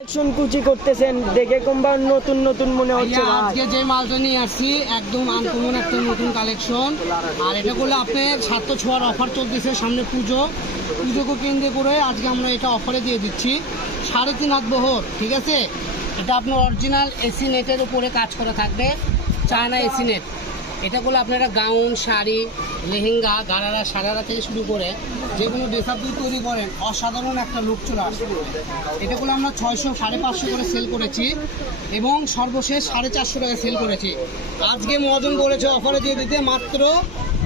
Collection কুচি করতেছেন দেখে কোনবার নতুন নতুন মনে হচ্ছে। আজকে যে মালটা নিয়ে আসছি একদম আনকমন একটা নতুন কালেকশন। আর এটা করলে আপনার 7 ছোঁয়ার অফার চলতেছে, সামনে পুজোকে কেন্দ্র করে আজকে আমরা এটা অফারে দিয়ে দিচ্ছি 3.5 হাত বহর। ঠিক আছে, এটা আপনার অরিজিনাল এসি নেটের উপরে কাজ করা থাকবে, চায়না এসি নেট। এটা করলে আপনারা গাউন, শাড়ি, লেহেঙ্গা, গারারা, সারারা থেকে শুরু করে যে কোনো ড্রেস আপ তৈরি করেন, অসাধারণ একটা লুক চলে আসবে। এটা করলে আমরা 600, 550 করে সেল করেছি এবং সর্বশেষ 450 টাকা সেল করেছি। আজকে মহাজন বলেছে অফারে দিয়ে দিতে মাত্র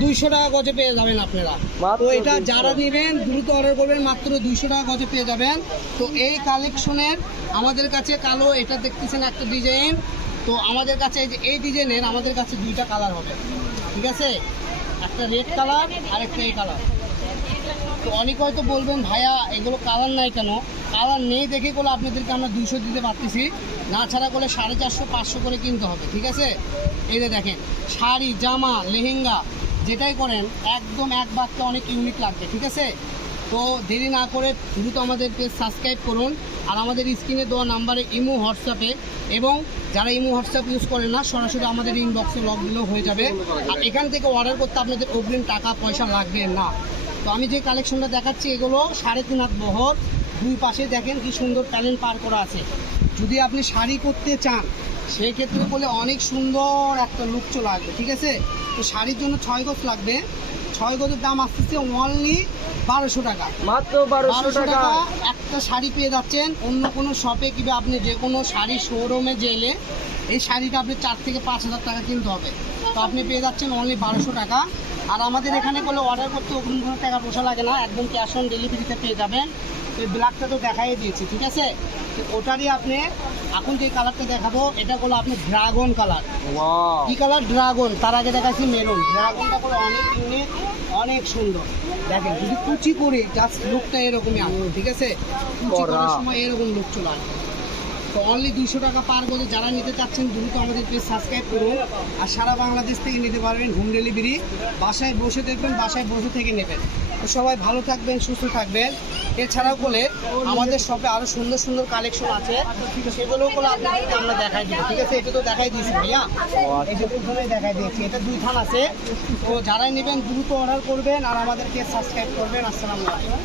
200 টাকা গজে পেয়ে যাবেন আপনারা। তো এটা যারা নেবেন দ্রুত অর্ডার করবেন, মাত্র 200 টাকা গজে পেয়ে যাবেন। তো এই কালেকশনের আমাদের কাছে কালো, এটা দেখতেছেন একটা ডিজাইন। তো আমাদের কাছে এই ডিজাইনের আমাদের কাছে 2টা কালার হবে। ঠিক আছে, একটা রেড কালার আর একটা এই কালার। তো অনেক হয়তো বলবেন ভাইয়া এগুলো কালার নাই কেন? কালার নেই দেখে করলে আপনাদেরকে আমরা 200 দিতে পারতেছি, না ছাড়া করলে 450, 500 করে কিনতে হবে। ঠিক আছে, এই যে দেখেন শাড়ি, জামা, লেহেঙ্গা যেটাই করেন একদম এক বাক্যে অনেক ইউনিক লাগবে। ঠিক আছে, তো দেরি না করে দ্রুত আমাদের পেজ সাবস্ক্রাইব করুন। আর আমাদের স্ক্রিনে দেওয়া নাম্বারে ইমো, হোয়াটসঅ্যাপে, এবং যারা ইমো হোয়াটসঅ্যাপ ইউজ করেন না সরাসরি আমাদের ইনবক্সে লগ দিলেও হয়ে যাবে। আর এখান থেকে অর্ডার করতে আপনাদের অগ্রিম টাকা পয়সা লাগবে না। তো আমি যে কালেকশনটা দেখাচ্ছি এগুলো 3.5 হাত বহর। দুই পাশে দেখেন কি সুন্দর প্যানেল পার করা আছে। যদি আপনি শাড়ি করতে চান সেই ক্ষেত্রে বলে অনেক সুন্দর একটা লুক চলে আসবে। ঠিক আছে, তো শাড়ির জন্য 6 গজ লাগবে। 6 গজের দাম আসতেছে অনলি 1200 টাকা, মাত্র 1200 টাকা একটা শাড়ি পেয়ে যাচ্ছেন। অন্য কোনো শপে কিংবা আপনি যে কোনো শাড়ি শোরুমে গেলে এই শাড়িটা আপনি 4 থেকে 5,000 টাকা কিনতে হবে। তো আপনি পেয়ে যাচ্ছেন অনলি 1200 টাকা। আর আমাদের এখানে করলে অর্ডার করতে অগ্রিম কোনো টাকা পয়সা লাগে না, একদম ক্যাশ অন ডেলিভারিতে পেয়ে যাবেন। এই ব্ল্যাকটা তো দেখাই দিয়েছি। ঠিক আছে, তো ওটারই আপনি এখন যে কালারটা দেখাবো এটা করলো আপনি ড্রাগন কালার। কি কালার? ড্রাগন। তার আগে দেখাচ্ছি মেরুন। ড্রাগনটা করে অনেক ইউনিক, অনেক সুন্দর। দেখেন যদি কুচি করে জাস্ট লুকটা এরকমই আসবে। ঠিক আছে, কুচি করার সময় এরকম লুক চলে আসবে। তো অনলি 200 টাকা পার করে যারা নিতে চাচ্ছেন দ্রুত আমাদের পেজ সাবস্ক্রাইব করুন। আর সারা বাংলাদেশ থেকে নিতে পারবেন, হোম ডেলিভারি। বাসায় বসে দেখবেন, বাসায় বসে থেকে নেবেন। তো সবাই ভালো থাকবেন, সুস্থ থাকবেন। এছাড়াও বলে আমাদের শপে আরও সুন্দর সুন্দর কালেকশন আছে, সেগুলোও বলে আপনাদেরকে আমরা দেখাই দিব। ঠিক আছে, এটা তো দেখাই দিয়েছি ভাইয়া, এই যে প্রথমেই দেখাই দিয়েছি। এটা 2 থান আছে। তো যারাই নেবেন দ্রুত অর্ডার করবেন আর আমাদেরকে সাবস্ক্রাইব করবেন। আসসালামু আলাইকুম।